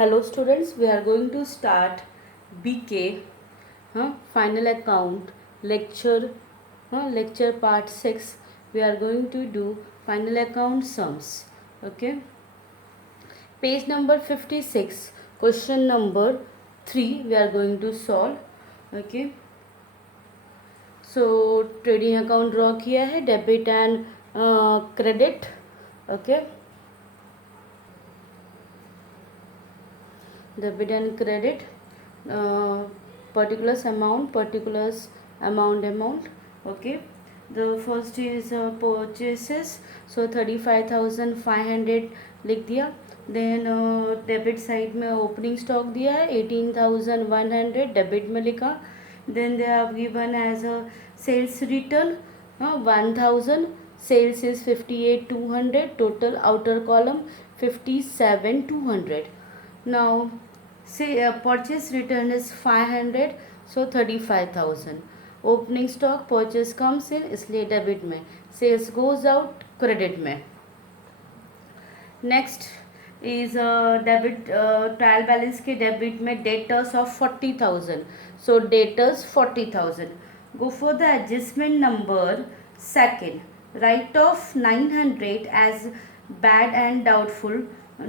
Hello students, we are going to start BK final account lecture part 6. We are going to do final account sums. Okay, page number 56, question number 3 we are going to solve. Okay, so trading account draw किया है, debit and credit. Okay, debit and credit, particulars amount. Okay, the first is purchases, so 35,500 लिख दिया. Then debit side में opening stock दिया है 18,100 debit में लिखा. Then they have given as a sales return 1,000. Sales is 58,200. Total outer column 57,200. Now say purchase return is 500, so 35,000. Opening stock purchase comes in इसलिए debit में, sales goes out credit में. Next is debit trial balance के debit में debtors of 40,000, so debtors 40,000. Go for the adjustment number second. Write off 900 as bad and doubtful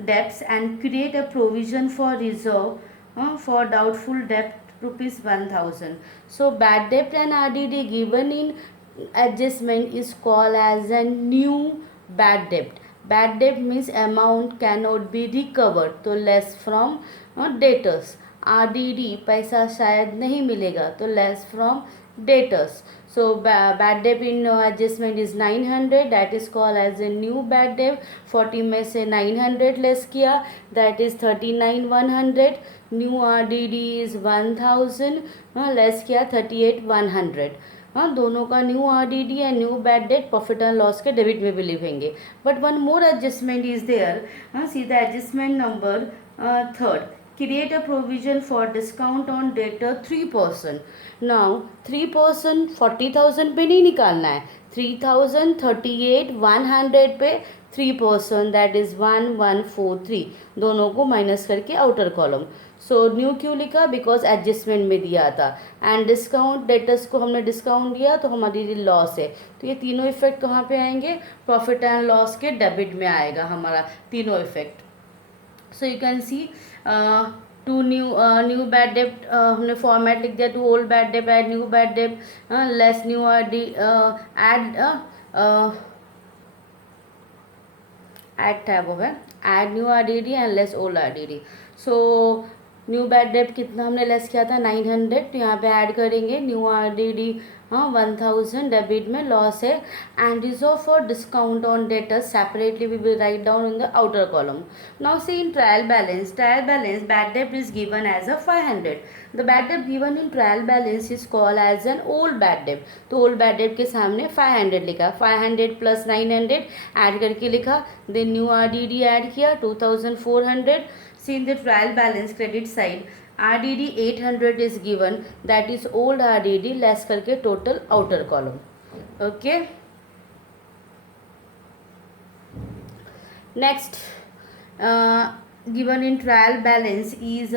debts and create a provision for reserve for doubtful debt rupees 1,000. So bad debt and RDD given in adjustment is called as a new bad debt. Bad debt means amount cannot be recovered, तो less from debtors. RDD पैसा शायद नहीं मिलेगा, तो less from debtors. So bad debt in adjustment is 900, that is called as a new bad debt. 40 में से 900 less किया, that is 39,100. New RDD is 1,000 less किया 38,100. दोनों का new RDD and new bad debt profit and loss के debit में भी लिखेंगे. But one more adjustment is there. See the adjustment number third. Create a provision for discount on debtor 3%. Now 3% 40,000 पे नहीं निकालना है, 3,000 38,100 पे 3%, दैट इज 1,143. दोनों को माइनस करके आउटर कॉलम. सो न्यू क्यों लिखा? बिकॉज एडजस्टमेंट में दिया था. एंड डिस्काउंट डेटर्स को हमने डिस्काउंट दिया तो हमारी लॉस है, तो ये तीनों इफेक्ट कहाँ पे आएंगे? प्रॉफिट एंड लॉस के डेबिट में आएगा हमारा तीनों effect. So you can see to new bad debt हमने फॉर्मेट लिख दिया. To old bad debt add new bad debt less new add टैब हो है add new RDD and less old RDD. So new bad debt कितना हमने less किया था? 900. तो यहाँ पे ऐड करेंगे न्यू RDD 1,000 डेबिट में लॉस है. And reserve for discount on debtors separately we will write down in the outer column. Now see in trial balance bad debt is given as a 500. The bad debt given in trial balance is called as an old bad debt. तो old bad debt के सामने 500 लिखा, 500 plus 900 add करके लिखा. Then new RDD add किया 2,400. See in the trial balance credit side RDD 800 is given, that is old RDD less करके total outer column. Okay. Next given in trial balance is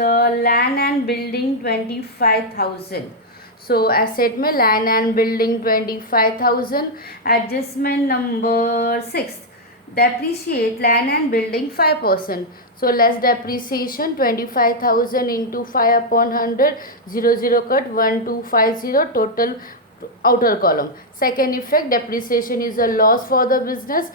land and building 25,000. So asset में land and building 25,000. Adjustment number 6. Depreciate land and building 5%. So less depreciation 25,000 into 5 upon 100, 0 cut 1,250 total outer column. Second effect, depreciation is a loss for the business,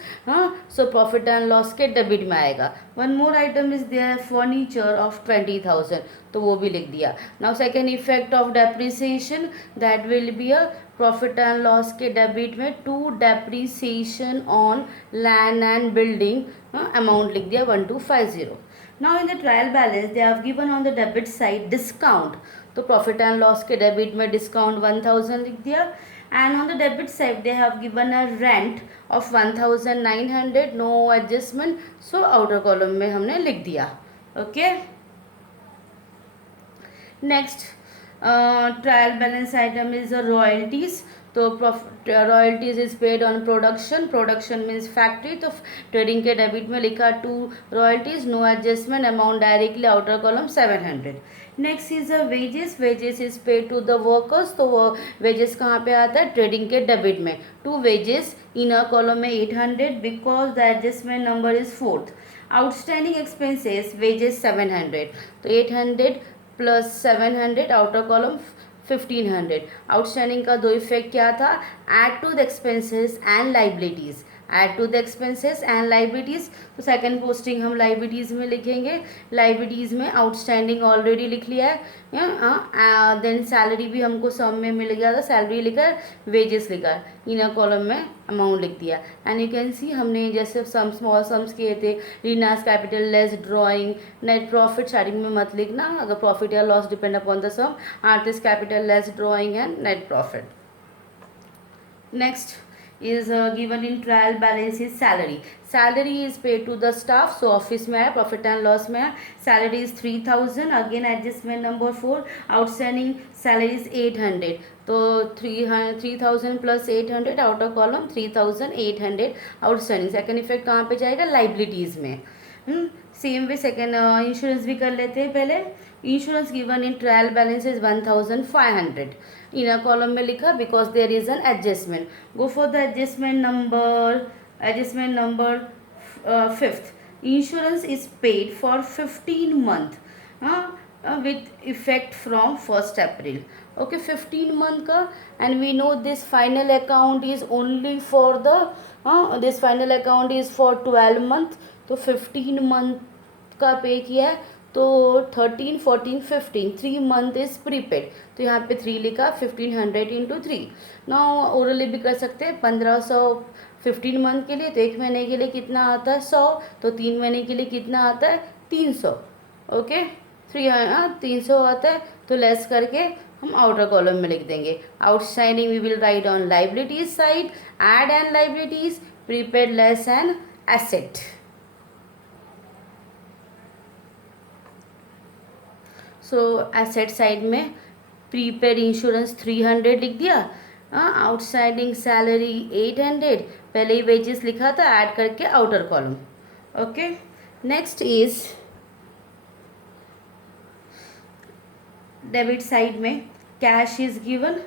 so profit and loss के debit में आएगा. One more item is there, furniture of 20,000, तो वो भी लिख दिया. Now second effect of depreciation, that will be a profit and loss के debit में to depreciation on land and building amount लिख दिया 1,250. Now in the trial balance they have given on the debit side discount, तो profit and loss के debit में discount 1,000 लिख दिया. And on the debit side they have given a rent of 1,900, no adjustment, so outer column में हमने लिख दिया. Okay. Next trial balance item is royalties. तो royalties is paid on production, production means factory, तो trading के debit में लिखा to royalties, no adjustment, amount directly outer column 700. Next is a wages, wages is paid to the workers, तो वो wages कहाँ पे आता है, ट्रेडिंग के डेबिट में, to wages in a column में 800 because the adjustment number is 4th. Outstanding expenses wages 700, तो 800 प्लस 700 आउटर कॉलम 1500. आउटस्टैंडिंग का दो इफेक्ट क्या था, add to the expenses and liabilities, add to the expenses and liabilities, तो second posting हम liabilities में लिखेंगे, लाइबिलिटीज में आउटस्टैंडिंग ऑलरेडी लिख लिया है, देन सैलरी भी हमको सम में मिल गया था, सैलरी लिखा, वेजेस लिखा, इनर कॉलम में अमाउंट लिख दिया. एंड यू कैन सी हमने जैसे सम स्मॉल सम्स किए थे, रीनास capital less drawing, net profit starting में मत लिखना, अगर प्रॉफिट या loss depend upon the sum, artist capital less drawing and net profit. Next is given in trial balance is salary. Salary is paid to the staff, so office में है, profit and loss में है, salary is 3000, again adjustment number 4, outstanding salary is 800, तो 3000 plus 800 outer column 3800 outstanding. Second effect कहाँ पे जाएगा, liabilities में. Same way second insurance भी कर लेते हैं पहले. Insurance given in trial balance is 1500, inner column में लिखा because there is an adjustment. Go for the adjustment number 5th. Insurance is paid for 15 month with effect from 1st April. Okay, 15 month का, and we know this final account is only for the this final account is for 12 month, तो 15 month का पे किया है, तो 13, 14, 15 3 month is prepaid, तो यहाँ पे 3 लिखा, 1500 इंटू 3. ना ओरली भी कर सकते हैं, 1500 15 मंथ के लिए, तो एक महीने के लिए कितना आता है 100, तो 3 महीने के लिए कितना आता है 300. ओके, 300 आता है, तो लेस करके हम आउटर कॉलम में लिख देंगे. Outstanding we will write on liabilities side, add and liabilities, prepaid less and asset. So asset side में प्रीपेड इंश्योरेंस 300 लिख दिया, आउटस्टैंडिंग सैलरी 800, पहले ही वेजेस लिखा था, ऐड करके outer column. Okay, next is debit side में cash is given.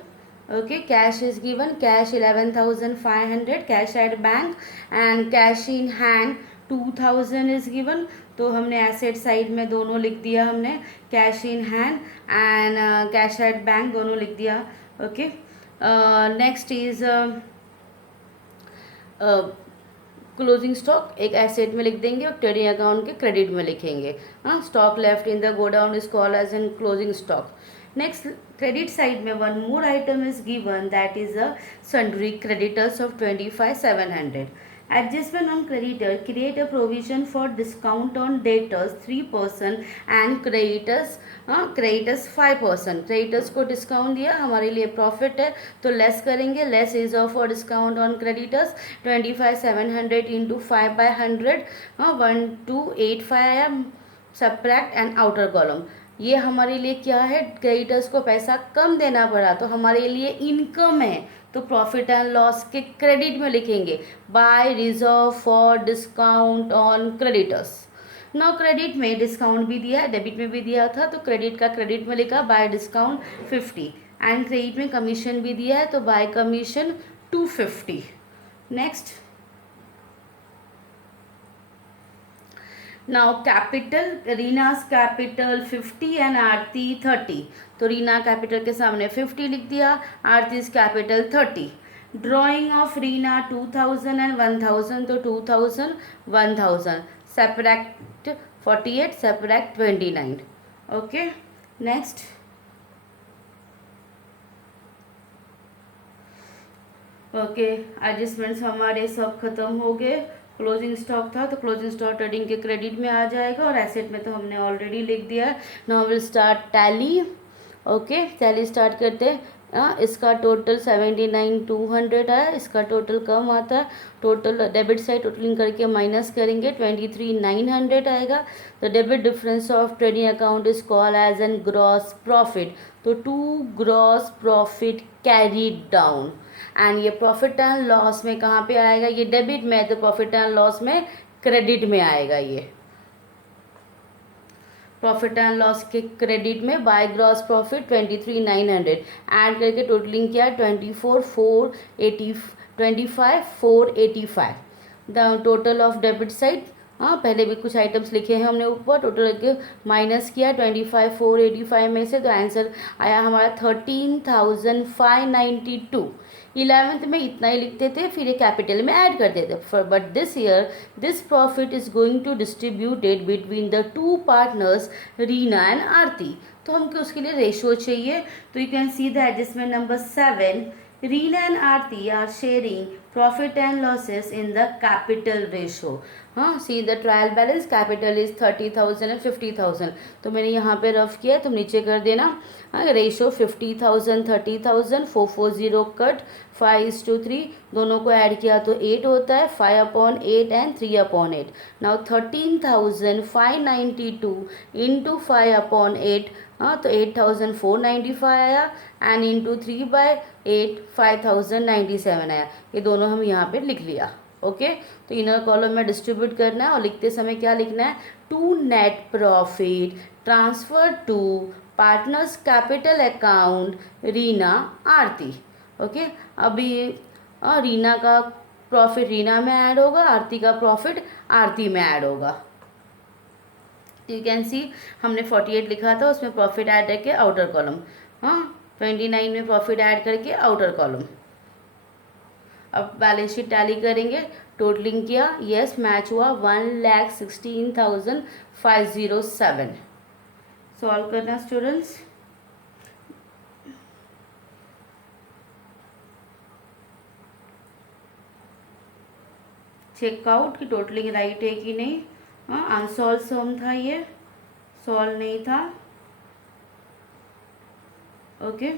Okay, cash is given, cash 11,500, cash at bank, and cash in hand 2000 is given. तो हमने एसेट साइड में दोनों लिख दिया, हमने cash in hand and cash at bank दोनों लिख दिया. Okay, next is closing stock, एक एसेट में लिख देंगे और ट्रेडिंग अकाउंट के क्रेडिट में लिखेंगे. Stock left in the godown is called as an closing stock. Next credit side में one more item is given, that is a sundry creditors of 25,700. Adjustment on creditor, create a provision for discount on debtors 3% and creditors 5%. creditors को discount दिया, हमारे लिए profit है, तो less करेंगे, less is of for discount on creditors 25,700 into 5/100, 1285 आया, subtract and outer column. ये हमारे लिए क्या है, क्रेडिटर्स को पैसा कम देना पड़ा, तो हमारे लिए इनकम है, तो प्रॉफिट एंड लॉस के क्रेडिट में लिखेंगे by reserve for discount on creditors. Now credit में डिस्काउंट भी दिया है, डेबिट में भी दिया था, तो क्रेडिट का क्रेडिट में लिखा बाय डिस्काउंट 50, एंड क्रेडिट में कमीशन भी दिया है, तो by commission 250. Next, now capital, Reena's capital 50 and Aarti 30, तो रीना कैपिटल के सामने 50 लिख दिया, Aarti's capital 30. Drawing of Reena 2000 and 1000, तो 2000 1000, subtract 48, subtract 29. Okay, next, okay, adjustments हमारे सब खत्म हो गए. क्लोजिंग स्टॉक था, तो क्लोजिंग स्टॉक ट्रेडिंग के क्रेडिट में आ जाएगा, और एसेट में तो हमने ऑलरेडी लिख दिया है. Now will start tally. Okay, tally start करते हैं. इसका टोटल 79,200 है, इसका टोटल कम आता है, टोटल डेबिट साइड टोटलिंग करके माइनस करेंगे 23,900 आएगा. The debit difference of trading account is called as an gross profit, तो to gross profit carried down. And ये प्रॉफिट एंड लॉस में कहाँ पे आएगा, ये डेबिट में है तो प्रॉफिट एंड लॉस में क्रेडिट में आएगा। ये प्रॉफिट एंड लॉस के क्रेडिट में बाय ग्रॉस प्रॉफिट 23,900 ऐड करके टोटलिंग किया 25,485 the total of debit side. हाँ, पहले भी कुछ आइटम्स लिखे हैं हमने ऊपर, टोटल माइनस किया 25,485 में से, तो आंसर आया हमारा 13,592। 11th में इतना ही लिखते थे, फिर ये कैपिटल में ऐड कर देते। But this year this profit is going to distributed between the two partners Reena and Aarti. तो हमको उसके लिए रेशो चाहिए, तो you can see the adjustment number 7, Reena and Aarti are sharing profit and losses in the capital ratio. हाँ, see the trial balance capital is 30,000 and 50,000, तो मैंने यहाँ पे रफ किया, तुम नीचे कर देना। रेशो 50,000 30,000 440 कट 5:3, दोनों को ऐड किया तो 8 होता है, 5/8 एंड 3/8। नाउ 13,592 इंटू 5/8, हाँ तो 8,495 आया, एंड इंटू 3/8 5,097 आया। ये दोनों हम यहाँ पे लिख लिया। ओके, तो इनर कॉलम में डिस्ट्रीब्यूट करना है, और लिखते समय क्या लिखना है, to net profit transfer to partners capital account Reena Aarti. Okay, अभी रीना का प्रॉफिट रीना में ऐड होगा, आरती का प्रॉफिट आरती में ऐड होगा। यू कैन सी हमने 48 लिखा था, उसमें प्रॉफिट ऐड करके आउटर कॉलम, हाँ 29 में प्रॉफिट ऐड करके आउटर कॉलम। अब बैलेंस शीट टैली करेंगे, टोटलिंग किया, यस मैच हुआ 1,16,507। सॉल्व करना स्टूडेंट्स। चेकआउट की टोटलिंग राइट है कि नहीं। हाँ, अनसॉल्व सम था, ये सॉल्व नहीं था। Okay,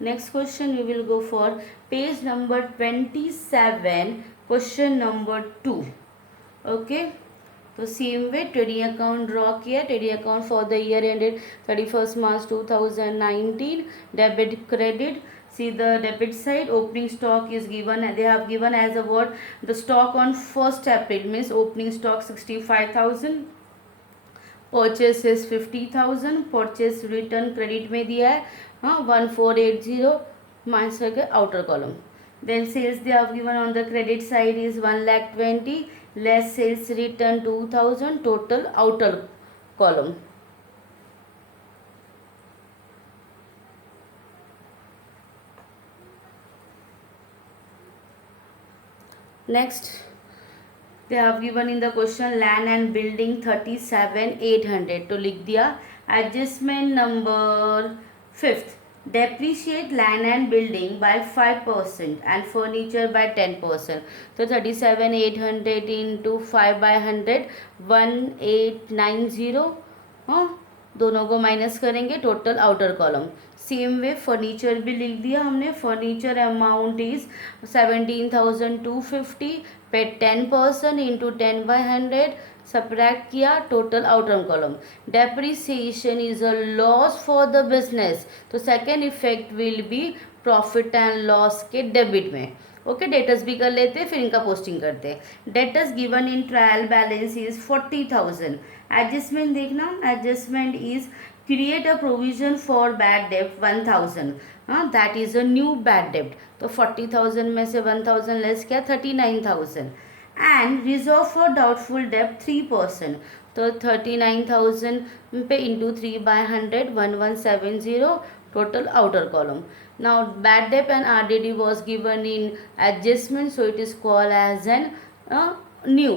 next question we will go for page number 27, question number 2। Okay, तो same way trading account draw किया, trading account for the year ended 31st March 2019, debit credit. See the debit side, opening stock is given, they have given as a word, the stock on 1st April means opening stock 65,000, purchase is 50,000, purchase return credit में दिया है, हाँ 1480 minus करके outer column. Then sales they have given on the credit side is 1,20,000 less sales return 2,000, total outer column. Next, they have given in the question land and building 37,800, तो लिख दिया। Adjustment number 5th, depreciate land and building by 5% and furniture by 10%, तो 37,800 into 5/100 1890, हाँ दोनों को minus करेंगे, total outer column. Same way furniture भी लिख दिया हमने, फर्नीचर अमाउंट इज 17,250 पे 10% इंटू 10/100 सब्ट्रैक्ट किया, total outer column. Depreciation is a loss for the business, तो second effect will be profit and loss के डेबिट में। ओके, डेटर्स भी कर लेते हैं, फिर इनका पोस्टिंग करते हैं। Debtors given in trial balance is 40,000। Adjustment देखना, adjustment is create a provision for bad डेब्ट 1,000, हाँ that is a new bad डेब्ट, तो 40,000 में से 1,000 लेस किया 39,000, एंड रिजर्व फॉर डाउटफुल डेब्ट 3%, तो 39,000 पे into 3/100 1170, total outer column. Now bad debt and RDD was given in adjustment, so it is called as an new.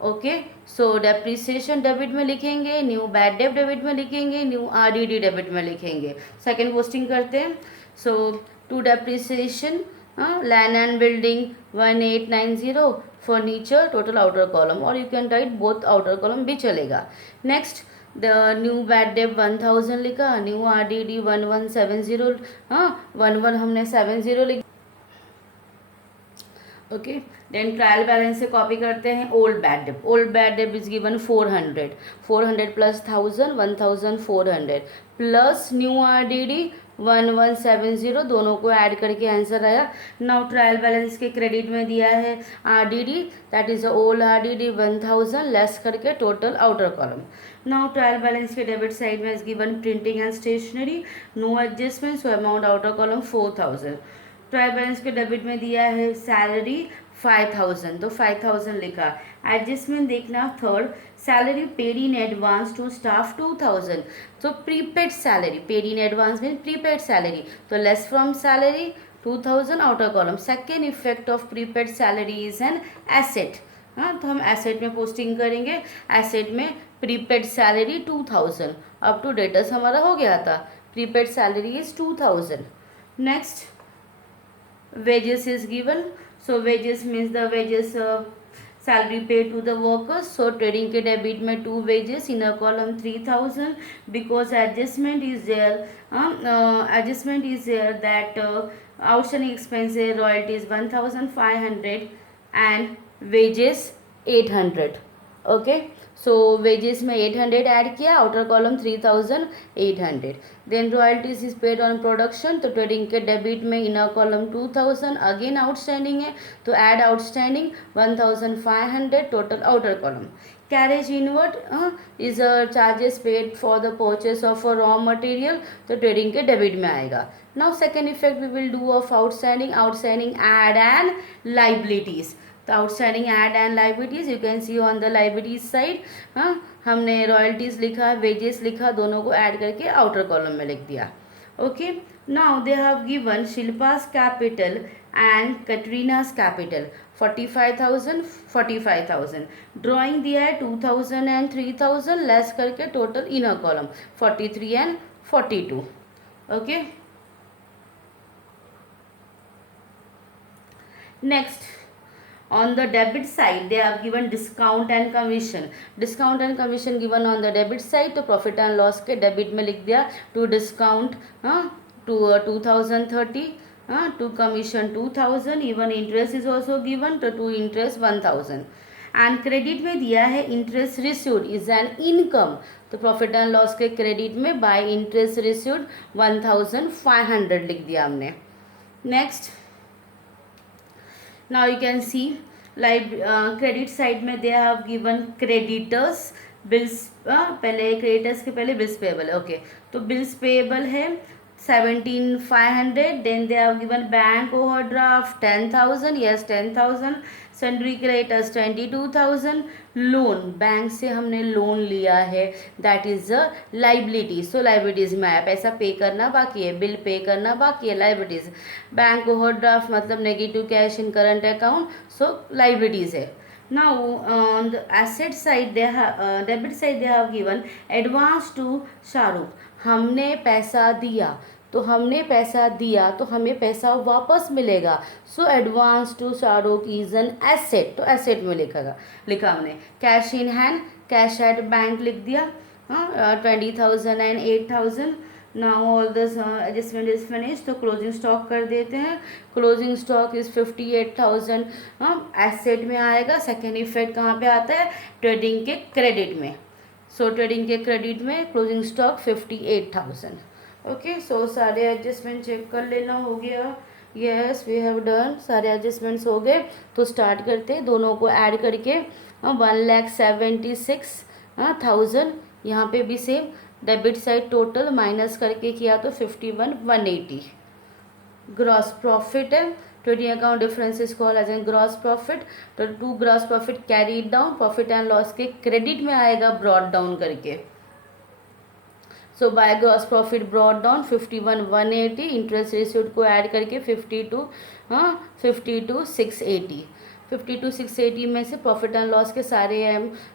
Okay, so depreciation debit में लिखेंगे, न्यू बैड डेट डेबिट में लिखेंगे, new RDD debit में लिखेंगे। Second posting करते हैं। So to depreciation land and building 1890, furniture total outer column, और you can write both outer column भी चलेगा। Next the new bad debt 1,000 लिखा, न्यू आरडीडी 1170, हाँ 11 हमने 70 लिखा। ओके, देन ट्रायल बैलेंस से कॉपी करते हैं। Old bad debt, old bad debt is given 400 plus 1,000 1,400 plus new RDD 1170, दोनों को ऐड करके आंसर आया। नाउ ट्रायल बैलेंस के क्रेडिट में दिया है RDD, that is old RDD 1000 less करके total outer column. Now trial balance के डेबिट साइड में is given printing and stationery, no adjustment, so amount outer column 4000। Trial balance के debit में दिया है सैलरी 5000, तो 5000 लिखा। एडजस्टमेंट देखना third, salary paid in advance to staff 2000, तो prepaid salary, paid in advance mean prepaid salary, तो less from salary 2000 outer column. Second effect of prepaid salary is an asset, हाँ तो हम एसेट में posting करेंगे। Asset में prepaid salary 2000, up to debtors हमारा हो गया था, prepaid salary is 2000। Next wages is given, so wages means the wages salary paid to the workers, so trading के डेबिट में 2 wages, inner column 3000, because adjustment is there that outstanding expenses royalties 1500 and wages 800, okay. So wages में 800 add किया, outer column 3800, then royalties is paid on production, तो trading के debit में inner column 2000, again outstanding है तो add outstanding 1500 total outer column. Carriage inward is charges paid for the purchase of a raw material, तो trading के debit में आएगा। Now second effect we will do of outstanding add and liabilities, तो outstanding add and liabilities you can C on the liabilities side, हाँ हमने royalties लिखा, wages लिखा, दोनों को ऐड करके आउटर कॉलम में लिख दिया, okay. Now they have given Shilpa's capital and Katrina's capital 45,000, drawing दिया है 2000 एंड 3000 लेस करके total inner column 43 and 42, okay. Next on the debit side they have given discount and commission given on the debit side, तो profit and loss के debit में लिख दिया to discount to 2030, to commission 2000, even interest is also given, to interest 1000, and credit में दिया है interest received is an income, तो profit and loss के credit में by interest received 1500 लिख दिया हमने। next now you can see credit side में they have given creditors bills, पहले creditors के पहले bills payable, ओके तो bills payable है 17,500, then they have given bank overdraft 10,000, yes 10,000, sundry creditors 22,000, loan bank से हमने लोन लिया है that is a liability, so liabilities में आया, पैसा पे करना बाकी है, बिल पे करना बाकी है, लाइबिलिटीज। बैंक ओवरड्राफ्ट मतलब negative cash in current account, so liabilities है। Now on the asset side they have debit side they have given advance to Shahrukh, हमने पैसा दिया तो हमें पैसा वापस मिलेगा, so advance to Shahrukh is an asset, तो एसेट में लिखा हमने। Cash in hand, cash at bank लिख दिया, 20,000 and 8,000। Now all this adjustment is finish, तो क्लोजिंग स्टॉक कर देते हैं। क्लोजिंग स्टॉक इज 58,000, एसेट में आएगा। सेकेंड इफेक्ट कहाँ पे आता है, ट्रेडिंग के क्रेडिट में, सो ट्रेडिंग के क्रेडिट में क्लोजिंग स्टॉक 58,000, ओके। सो सारे एडजस्टमेंट चेक कर लेना, हो गया, यस वी हैव डन, सारे एडजस्टमेंट्स हो गए। तो स्टार्ट करते हैं, दोनों को ऐड करके 1,76,000, यहाँ पे भी same debit side total minus करके किया तो 51,180। ग्रॉस प्रॉफिट है, trading account difference is called as an gross profit, तो to gross profit carried down, profit and loss के क्रेडिट में आएगा ब्रॉड डाउन करके, so by gross profit brought down 51,180, interest received को ऐड करके 52,680, 52,680 में से प्रॉफिट एंड लॉस के सारे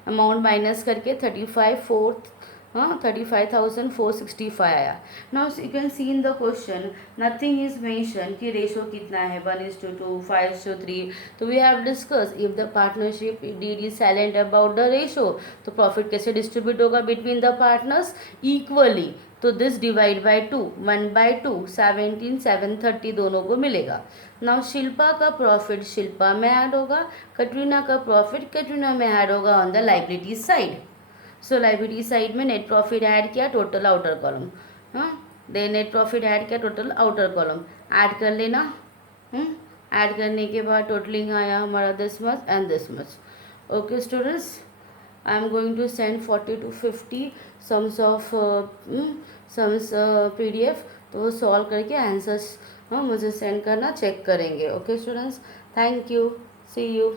अमाउंट माइनस करके 35,465 आया। Now you can see in the question nothing is mention कि रेशो कितना है, 1:2, 5:3, तो we have discuss if the partnership deed is silent about the ratio, तो प्रॉफिट कैसे डिस्ट्रीब्यूट होगा बिटवीन द पार्टनर्स इक्वली, तो दिस डिवाइड बाय 2, 1/2, 17, 730 दोनों को मिलेगा। नाउ शिल्पा का प्रॉफिट शिल्पा में ऐड होगा, कटरीना का प्रॉफिट कटरीना में ऐड होगा on the liability side, so liability side में नेट प्रॉफिट ऐड किया, टोटल आउटर कॉलम, हाँ देन नेट प्रॉफिट ऐड किया, टोटल आउटर कॉलम ऐड कर लेना। ऐड करने के बाद टोटलिंग आया हमारा this much and this much. Okay students, I am going to send 40 to 50 sums of sums PDF। तो वो सॉल्व करके आंसर्स मुझे सेंड करना, चेक करेंगे। Okay students, thank you, see you.